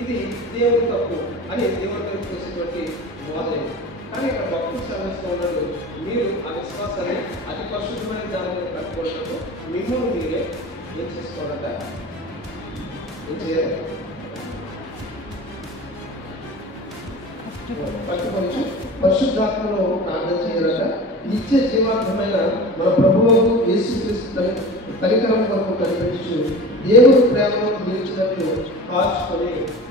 ఇది దేవుడు తప్పు అని దేవుడు చేసేటువంటి బోధ రాజైంది. కానీ ఇక్కడ భక్తులు శ్రమిస్తూ ఉన్నాడు, మీరు ఆ విశ్వాసాన్ని అతి పరిశుద్ధమైన దాని మీద కట్టుకోవడంతో మిమ్మల్ని మీరే ఏం చేసుకోవాలంట, ఏం చేయాలి, పట్టుకొని పరిశుద్ధాత్మలో ప్రార్థన చేయాలట. నిత్య జీవాత్మైన మన ప్రభువు యేసుక్రీస్తు కనికరం కొరకు కనిపించు దేవుని ప్రేమను నిలిచినట్లు కాచుకొని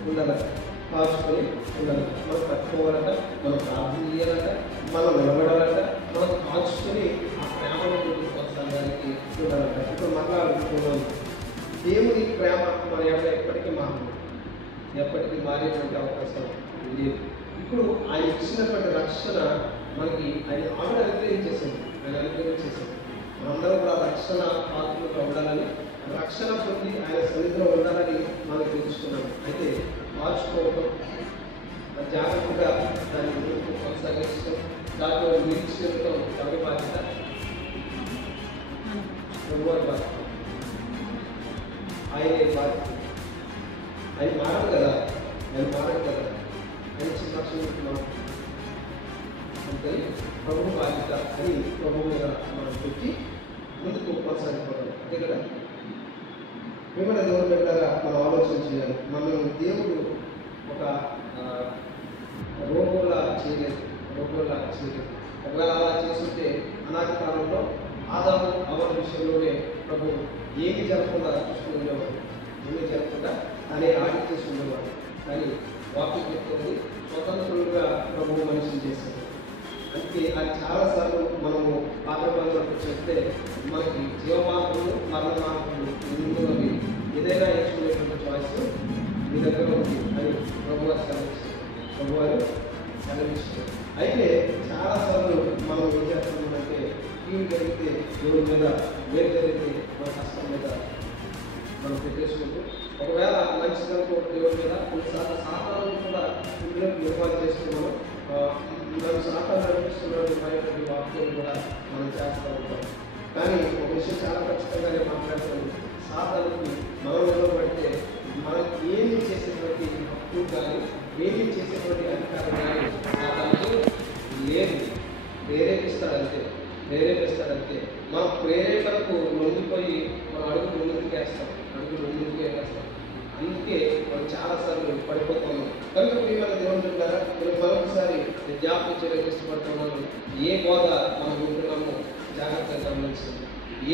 ఉండాలట. కాచుకొని ఉండాలి. మనం పట్టుకోవాలట, మనం ప్రార్థన చేయాలట, మనం నిలబడాలట, మనం కాచుకొని ఆ ప్రేమను కొనసాగడానికి ఉండాలట. ఇప్పుడు మాట్లాడుతున్నాం, దేవుని ప్రేమ మన యొక్క ఎప్పటికీ మారదు, ఎప్పటికీ మారేటువంటి అవకాశం లేదు. ఇప్పుడు ఆయన ఇచ్చినటువంటి రక్షణ మనకి ఆయన ఆల్రెడీ అనుగ్రహించేసింది, ఆయన అనుగ్రహించేసింది. మనందరం కూడా రక్షణ పాత్రలో ఉండాలని, రక్షణ పొంది ఆయన సన్నిధిలో ఉండాలని మనం తెలుసుకున్నాం. అయితే మార్చుకోవడం, జాగ్రత్తగా దాన్ని ముందుకు కొనసాగించడం, దాంట్లో నిలిచినతో ఎవరి బాధ్యత, ఎవరి బాధ్యత, ఆయనే బాధ్యత. ఆయన మారదు కదా, ఆయన మారదు కదా, ఆయన చిన్న లక్ష్యం అంటే ప్రభు బాధ్యత అని ప్రభు మీద మనం పెట్టి ముందుకు కొనసాగిపోవడం, అంతే కదా. మిమ్మల్ని దేవుడు పెట్టారా మనం ఆలోచన చేయాలి. మనల్ని దేవుడు ఒక రోగంలా చేయలేదు, రోగంలా చేయలేదు. ఒకవేళ అలా చేస్తుంటే అనాది కాలంలో ఆదాము అవల విషయంలోనే ప్రభు ఏమి జరగకుండా చూసుకుని ఉండేవాడు, ఏమీ జరగకుండా అనే ఆడి చేసి ఉండేవాడు. కానీ వాక్యం చెప్తుంది, స్వతంత్రులుగా ప్రభు మనిషిని చేశాడు. అందుకే అది చాలాసార్లు మనము పాఠశాలలో చెప్తే మనకి జీవమార్గము మరణ మార్గము ముందున్నది ఏదైనా ఎంచుకునేటువంటి చాయిస్ మీ దగ్గర ఉంది అని ప్రభువారు సెలవిస్తారు. అయితే చాలాసార్లు మనం ఏం చేస్తున్నామంటే కీడు జరిగితే దేవుడి మీద, వేరు జరిగితే మన కష్టం మీద మనం పెట్టేసుకుంటూ, ఒకవేళ మంచి కనుక దేవుడి మీద కొన్నిసార్లు సాధారణ కూడా ఇందులోకి నిర్మాణం చేసుకున్నాము. మనం సాధారణ నడిపిస్తున్నటువంటి వాక్యాలు కూడా మనం చేస్తూ ఉంటాం. కానీ ఒక విషయం చాలా ఖచ్చితంగానే మాట్లాడుతున్నాను, సాధారణకి మనం నిలబడితే మనకి ఏమి చేసేటువంటి హక్కు కానీ ఏమి చేసేటువంటి అధికారం కానీ సాధారణకు లేదు. ప్రేరేపిస్తాడంతే. మన ప్రేరేపణకు లొంగిపోయి మనం అడుగులు ముందుకు వేస్తాం. అందుకే మనం చాలాసార్లు పడిపోతాము. కనుక మన దేవుడు చెప్తారా, నేను మరొకసారి జ్ఞాపకం చేయడానికి ఇష్టపడుతున్నాను. ఏ బోధ మనం వింటున్నామో జాగ్రత్తగా గమనించండి.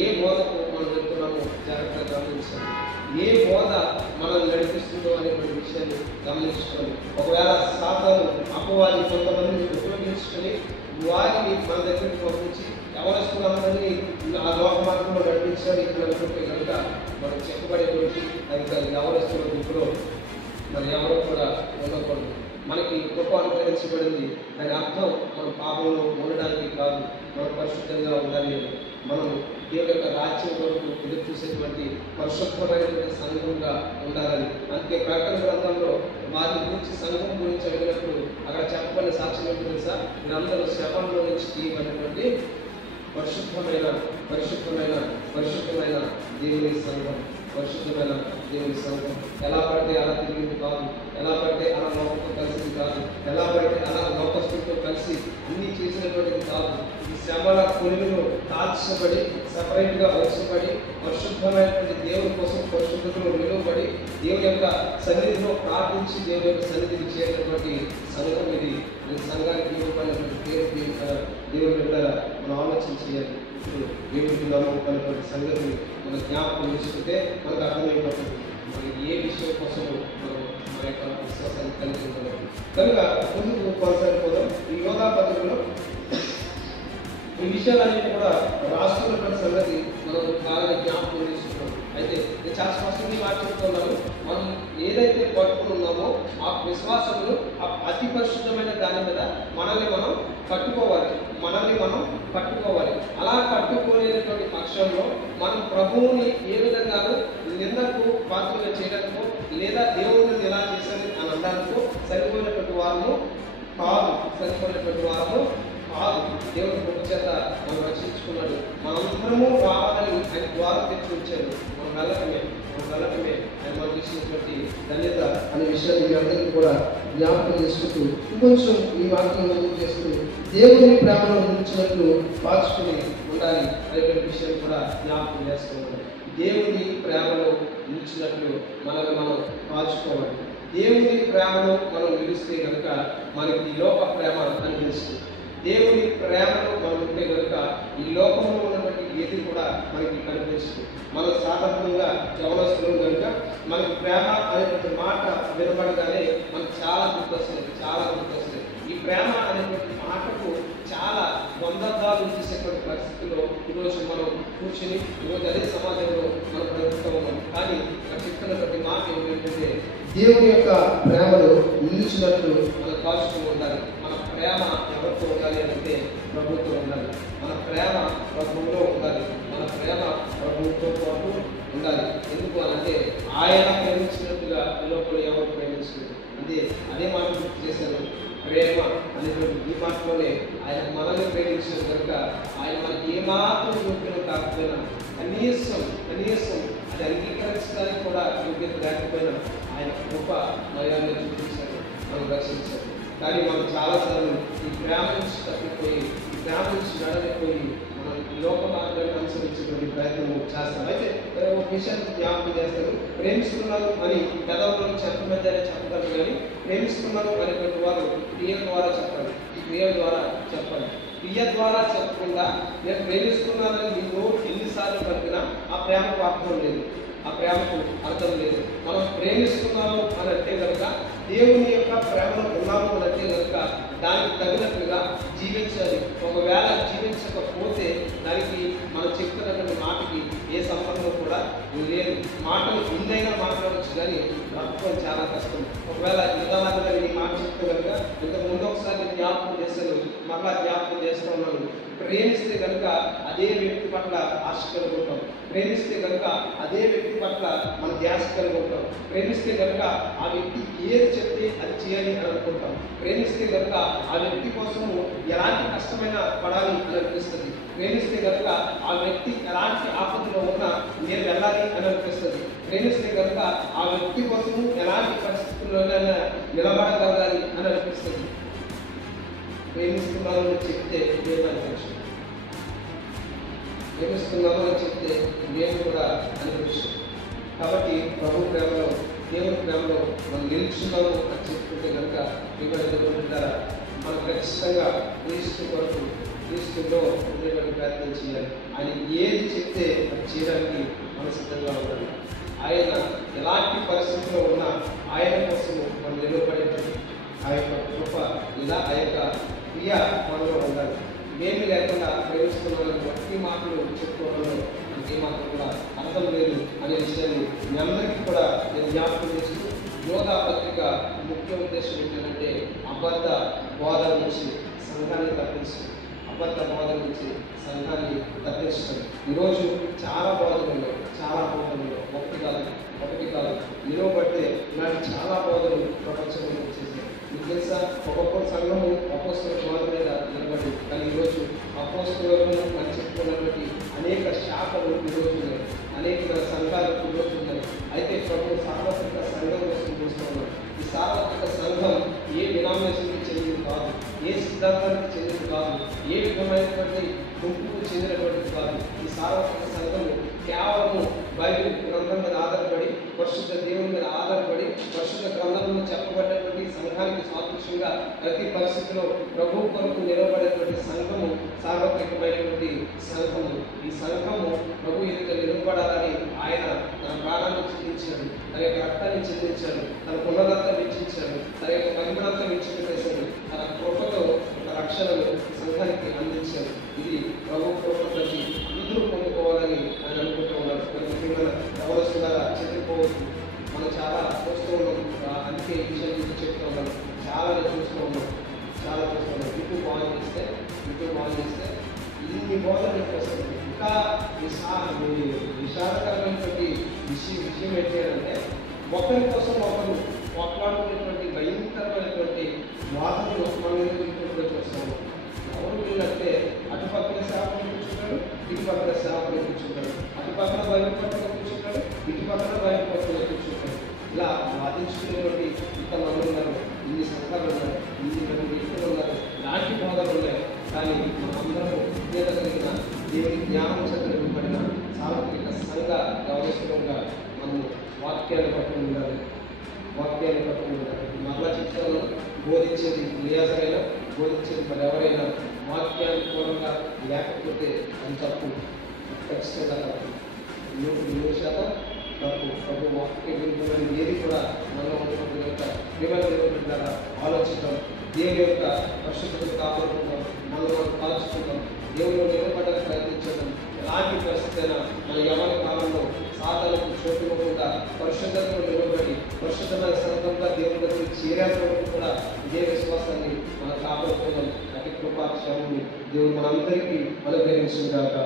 ఏ బోధకు మనం వెళ్తున్నామో జాగ్రత్తగా గమనించండి. ఏ బోధ మనల్ని నడిపిస్తుందో అనేటువంటి విషయాన్ని గమనించుకోండి. ఒకవేళ సాతాను అపవాది కొంతమందిని ఉపయోగించుకొని వారిని మన దగ్గరికి పంపించి ఎవరిస్తున్నందరినీ ఆ లోక మార్గంలో నడిపించాలి ఇక్కడ అనుకుంటే కనుక మనం చెప్పబడేటువంటి అది ఎవరిస్తున్న ఇప్పుడు మరి ఎవరో కూడా ఉండకూడదు. మనకి కృప అనుగ్రహించబడింది. దాని అర్థం మనం పాపంలో ఉండడానికి కాదు, మనం పరిశుద్ధంగా ఉండాలి. మనం దేవుడి యొక్క రాజ్యం వరకు ఎదురు చూసేటువంటి పరిశుభ్రమైనటువంటి సంఘంగా ఉండాలని. అందుకే ప్రకటన గ్రంథంలో వారి గురించి సంఘం గురించి అడిగినప్పుడు అక్కడ చెప్పబడిన సాక్ష్యం ఏంటి తెలుసా, మీరందరూ శవంలో నుంచి తీయబడినటువంటి పరిశుద్ధమైన దేవుని సంఘం. పరిశుద్ధమైన దేవుని సంఘం ఎలా పడితే అలా తిరిగింది కాదు, ఎలా పడితే అలా లోకంతో కలిసింది కాదు, ఎలా పడితే అలా లోకస్తులతో కలిసి అన్ని చేసినటువంటిది కాదు. ఈ శ్రమల కొలువులో కాల్చబడి సపరేట్గా ఉంచబడి పరిశుద్ధమైనటువంటి దేవుని కోసం పరిశుద్ధతలో నిలువబడి దేవుని యొక్క సన్నిధిలో ప్రార్థించి దేవుని యొక్క సన్నిధిని చేసినటువంటి సంఘం ఇది. ఈ సంఘానికి ఇవ్వబడినటువంటి పేరు దేవుని ద్వారా మనం ఆలోచన చేయాలి. ఇప్పుడు దేవుడికి నమ్మకమైనటువంటి సంగతిని మన జ్ఞాపకం చేసుకుంటే మనకు అర్థమైపోతుంది మనం ఏ విషయం కోసము మనం మన యొక్క విశ్వాసాన్ని కలిగి ఉన్నాం. కనుక ముందుకు కొనసాగిపోదాం. ఈ యోగా పద్ధతిలో ఈ విషయాలన్నీ కూడా రాస్తున్నటువంటి సంగతి మనం బాగా జ్ఞాపకం చేసుకున్నాం. అయితే నేను చాలా స్పష్టంగా మాట్లాడుతున్నాను, మనం ఏదైతే పట్టుకుని ఉన్నామో ఆ విశ్వాసమును అతి పరిశుద్ధమైన దాని మీద మనల్ని మనం పట్టుకోవాలి. అలా పట్టుకోలేనటువంటి పక్షంలో మనం ప్రభువుని ఏ విధంగానూ నిందకు పాత్రగా చేయడానికో లేదా దేవుడిని ఎలా చేశాను అని అనడానికో సరిపోయినటువంటి వారము కాదు. దేవుడి కృప చేత మనం రక్షించుకున్నాడు. మనందరము రావాలని ఆయన ద్వారా తెచ్చి ఉంచాడు. మనం వెళ్ళటమే ఆయన మనకు ఇచ్చినటువంటి ధన్యత అనే విషయాన్ని మీ అందరికీ కూడా జ్ఞాపకం చేసుకుంటూ ఇంకొంచెం ఈ వాక్యం ముందుకు చేస్తూ దేవుని ప్రేమను ఉంచినట్లు పాల్చుకుని ఉండాలి అనేటువంటి విషయాన్ని కూడా జ్ఞాపకం చేస్తున్నాను. దేవుని ప్రేమలో నిలిచినట్లు మనల్ని మనం కాల్చుకోవాలి. దేవుని ప్రేమలో మనం నిలిస్తే కనుక మనకి ఈ లోక ప్రేమ అనిపిస్తుంది. దేవుని ప్రేమలో మనం ఉంటే కనుక ఈ లోకంలో ఉన్నటువంటి ఏది కూడా మనకి కనిపిస్తుంది. మన సాధారణంగా యవనస్తులు కనుక మనకి ప్రేమ అనేటువంటి మాట వినబడగానే మనకు చాలా గుర్తొస్తుంది. ఈ ప్రేమ అనేటువంటి మాటకు చాలా వందర్భాలు చేసేటువంటి పరిస్థితుల్లో ఈరోజు మనం కూర్చుని ఈరోజు అదే సమాజంలో మనం బ్రతుకుతూ ఉన్నాం. కానీ ఇక్కడ చెప్తున్నటువంటి మాట ఏమిటంటే దేవుని యొక్క ప్రేమలో నిలిచినట్లు మనం కాల్చుకుని ఉండాలి. మన ప్రేమ ఎవరితో ఉండాలి అంటే ప్రభుత్వం ఉండాలి. మన ప్రేమ ప్రభువులో ఉండాలి. మన ప్రేమ ప్రభుత్వం పాటు ఉండాలి. ఎందుకు అనంటే ఆయన ప్రేమించినట్టుగా ఈ లోపల ఎవరు ప్రేమించలేదు. అదే మాట గుర్తు చేశాను. ప్రేమ అనేటువంటి ఈ మాటలోనే ఆయన మనల్ని ప్రేమించిన కనుక ఆయన మనకి ఏమాత్రం యోగ్యం కాకపోయినా కనీసం అది అంగీకరించడానికి కూడా యోగ్యత లేకపోయినా ఆయన గొప్ప మర్యాదలు చూపించారు, మనం రక్షించారు. కానీ మనం చాలాసార్లు ఈ ప్రేమ నుంచి తప్పిపోయి ఈ ప్రేమ నుంచి నడలిపోయి మనం లోక మార్గాన్ని అనుసరించేటువంటి ప్రయత్నం చేస్తాం. అయితే ఒక విషయాన్ని జ్ఞాపకం చేస్తారు. ప్రేమిస్తున్నాను అని పెదవులను చెప్పమని చెప్పగలరు, కానీ ప్రేమిస్తున్నాను అనేటువంటి వారు క్రియ ద్వారా చెప్పాలి. ఈ క్రియ ద్వారా చెప్పాలి. క్రియ ద్వారా చెప్పకుండా నేను ప్రేమిస్తున్నానని నీకు ఎన్నిసార్లు పలికినా ఆ ప్రేమకు అర్థం లేదు, ఆ ప్రేమకు అర్థం లేదు. మనం ప్రేమిస్తున్నాము అని అంటే కనుక దేవుని యొక్క ప్రేమలో ఉన్నాము అని అంటే కనుక దానికి తగినట్లుగా జీవించాలి. ఒకవేళ జీవించకపోతే దానికి మనం చెప్తున్నటువంటి మాటకి ఏ సంబంధం కూడా లేదు. మాటలు ఎన్నైనా మాట్లాడవచ్చు, కానీ బ్రతకడం చాలా కష్టం. ఒకవేళ నిదానంగా ఈ మాట చెప్తే కనుక ఇంతకు ముందు ఒకసారి నేను జ్ఞాపకం చేశాను, మళ్ళా జ్ఞాపకం చేస్తూ ఉన్నాను. ప్రేమిస్తే కనుక అదే వ్యక్తి పట్ల ఆశ కలిగి ఉంటాం. ప్రేమిస్తే కనుక అదే వ్యక్తి పట్ల మన ధ్యాస కలిగి ఉంటాం. ప్రేమిస్తే కనుక ఆ వ్యక్తి ఏది చెప్తే అది చేయాలి అని అనుకుంటాం. ప్రేమిస్తే కనుక ఆ వ్యక్తి కోసము ఎలాంటి కష్టమైనా పడాలి అని అనిపిస్తుంది. ప్రేమిస్తే కనుక ఆ వ్యక్తి ఎలాంటి ఆపదలో ఉన్నా నేను వెళ్ళాలి అని అనిపిస్తుంది. ప్రేమిస్తే కనుక ఆ వ్యక్తి కోసము ఎలాంటి పరిస్థితుల్లోనైనా నిలబడగలగాలి అని అనిపిస్తుంది. ప్రేమిస్తున్నాను అని చెప్తే ఏమనిపించు, ప్రేమిస్తున్నాను అని చెప్తే మేము కూడా అనిపించు. కాబట్టి ప్రభు ప్రేమలో దేవుని ప్రేమలో మనం నిలుచున్నాము అని చెప్పుకుంటే కనుక ఇవ్వడం మనం ఖచ్చితంగా క్రీస్తులో ఉండేటువంటి ప్రయత్నం చేయాలి. ఆయన ఏది చెప్తే అది చేయడానికి మనం సిద్ధంగా ఉండాలి. ఆయన ఎలాంటి పరిస్థితిలో ఉన్నా ఆయన కోసం మనం నిలబడేటువంటి ఆ యొక్క కృప ఇలా ఆ యొక్క క్రియ మనలో ఉండాలి. మేము లేకుండా ప్రేమిస్తున్నామని ప్రతి మాటలు చెప్పుకోవడంలో ఏ మాత్రం కూడా అర్థం లేదు అనే విషయాన్ని మీ అందరికీ కూడా నేను జ్ఞాపకం చేస్తూ, యోధా పత్రిక ముఖ్య ఉద్దేశం ఏంటంటే అబద్ధ బోధ నుంచి సంఘాన్ని తప్పించడం. అబద్ధ బోధ నుంచి సంఘాన్ని తప్పించడం. ఈరోజు చాలా బోధనలు ఒకటి కాదు నిలవబట్టే ఇలాంటి చాలా బోధనలు ప్రపంచంలో వచ్చేసాయి. మీకు తెలుసా, ఒక్కొక్క సంఘము అపోస్తల బోధ మీద నిలబడి, కానీ ఈరోజు అపోస్తలను అని చెప్పుకున్నటువంటి అనేక శాఖలు ఈరోజు ఉన్నాయి, అనేక సంఘాలు ఈరోజు ఉన్నాయి. అయితే ప్రభు సార్వత్రిక సంఘం కోసం చూస్తున్నాం. ఈ సార్వత్రిక సంఘం ఏ డినామినేషన్కి చెందింది కాదు, ఏ సిద్ధాంతానికి చెందింది కాదు, ఏ విధమైనటువంటి గుంపుకు చెందినటువంటిది కాదు. ఈ సార్వత్రిక సంఘము కేవలము బైబిల్ గ్రంథం మీద ఆధారపడి, పరిశుద్ధ దేవుని మీద ఆధారపడి, పరిశుద్ధ గ్రంథంలో చెప్పబడినటువంటి సంఘానికి సాదృశ్యంగా ప్రతి పరిస్థితిలో ప్రభు కొరకు నిలబడేటువంటి సంఘము సార్వత్రికమైనటువంటి సంఘము. ఈ సంఘము ప్రభు ఎదుట నిలబడాలని ఆయన తన ప్రాణాన్ని చెల్లించాడు, తన యొక్క రక్తాన్ని చెల్లించాడు, తన పునరంతా వెచ్చించాడు, తన యొక్క మహిమనంతా వెచ్చించేశాడు, తన కృపతో ఒక రక్షణను సంఘానికి అందించాడు. ఇది ప్రభు కృప ప్రతి అందరూ పొందుకోవాలని ఆయన అనుకుంటూ ఉన్నారు. ముఖ్యమైన యవనస్తులారా చెల్లిపోవద్దు. మనం చాలా చూస్తూ ఉన్నాం, అందుకే ఈ విషయం గురించి చెప్తూ ఉన్నాం. చాలా చూస్తూ ఉన్నాం. యూట్యూబ్ ఆన్ చేస్తే ఇన్ని బోధనలు వస్తుంది. ఇంకా విషాదకరమైనటువంటి విషయం ఏంటంటే ఒకరి కోసం ఒకరు పోట్లాడుకునేటువంటి భయంకరమైనటువంటి వాదనలు మనం యూట్యూబ్లో చూస్తాము. ఎవరు వీళ్ళంటే అటుపక్కన సేవకులు కూర్చుంటాడు, ఇటు పక్కన సేవకులు కూర్చుంటాడు, అటు పక్కన బయట పక్కన కూర్చుంటాడు, ఇటు పక్కన బయట పక్కన కూర్చుంటాడు. కానీ మనందరము విజ్ఞత కలిగిన దేవుని జ్ఞానం చేత నింపబడిన సార్వత్రిక సంఘ గౌరవంగా మనము వాక్యాన్ని పట్టుకుని ఉండాలి. వాక్యాన్ని పట్టుకుని ఉండాలి. మరలా శిక్షణను బోధించేది నియాసరైనా బోధించేది మరి ఎవరైనా వాక్యాన్ని పూర్వంగా లేకపోతే అది తప్పు, ఖచ్చితంగా తప్పు, 100% తప్పు. ప్రభు వాక్యం వింటున్నది ఏది కూడా మనలో ఉన్నటువంటి యొక్క ప్రేమ ఆలోచిద్దాం. దేవుని యొక్క పరిశుద్ధతను కాపాడుకుందాం, మనలో కాల్చుకుందాం, దేవుని నిలబడడానికి ప్రయత్నించడం. ఎలాంటి పరిస్థితి అయినా మన యవన కాలంలో సాధనకు చోటు ఇవ్వకుండా పరిశుద్ధతను నిలబడి పరిశుద్ధమైన సంఘంగా దేవుని దగ్గరికి చేరేంత వరకు కూడా ఇదే విశ్వాసాన్ని మనం కాపాడుకుందాం. అతి కృపాక్షేమాన్ని దేవుడు మనందరికీ అనుగ్రహించుగాక.